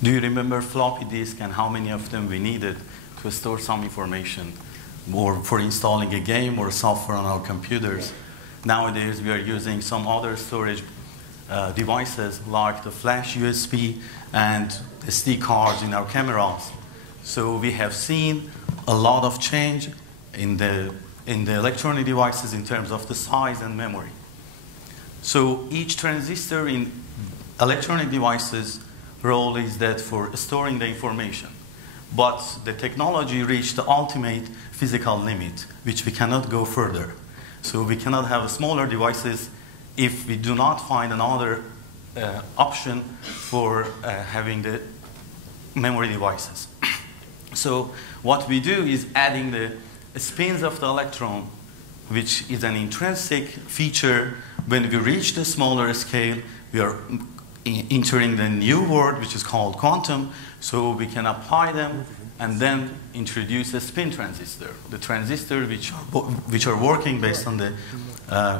Do you remember floppy disk and how many of them we needed to store some information, or for installing a game or software on our computers? Nowadays, we are using some other storage devices like the flash USB and SD cards in our cameras. So we have seen a lot of change in the electronic devices in terms of the size and memory. So each transistor in electronic devices role is that for storing the information. But the technology reached the ultimate physical limit, which we cannot go further. So we cannot have smaller devices if we do not find another option for having the memory devices. So what we do is adding the spins of the electron, which is an intrinsic feature. When we reach the smaller scale, we are entering the new word, which is called quantum, so we can apply them and then introduce a spin transistor, the transistor which are working based on the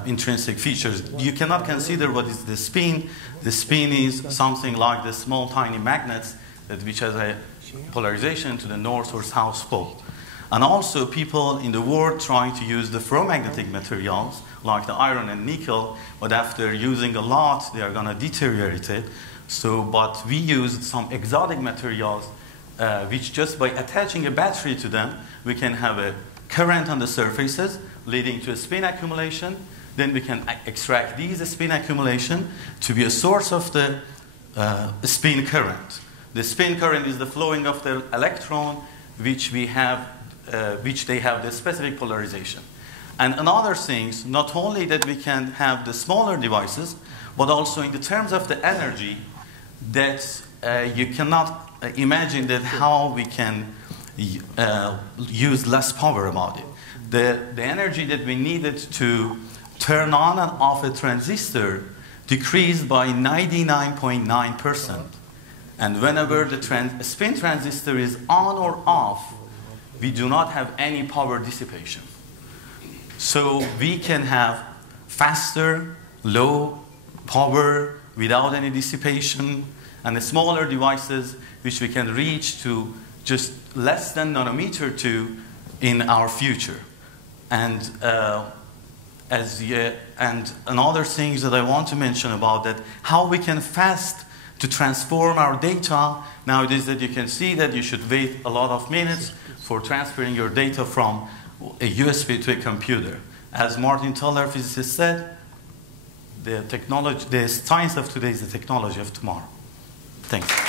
intrinsic features. You cannot consider what is the spin. The spin is something like the small tiny magnets which has a polarization to the north or south pole. And also people in the world trying to use the ferromagnetic materials like the iron and nickel, but after using a lot, they are going to deteriorate it. So, but we used some exotic materials which just by attaching a battery to them, we can have a current on the surfaces leading to a spin accumulation. Then we can extract these spin accumulation to be a source of the spin current. The spin current is the flowing of the electron, which they have the specific polarization. And another things, not only that we can have the smaller devices, but also in the terms of the energy, that you cannot imagine that how we can use less power about it. The energy that we needed to turn on and off a transistor decreased by 99.9%. And whenever the spin transistor is on or off, we do not have any power dissipation. So we can have faster, low power without any dissipation, and the smaller devices which we can reach to just less than nanometer two in our future. And and another things that I want to mention about that, how we can fast to transform our data. Nowadays that you can see that you should wait a lot of minutes for transferring your data from a USB to a computer. As Martin Teller, physicist, said, the science of today is the technology of tomorrow. Thanks.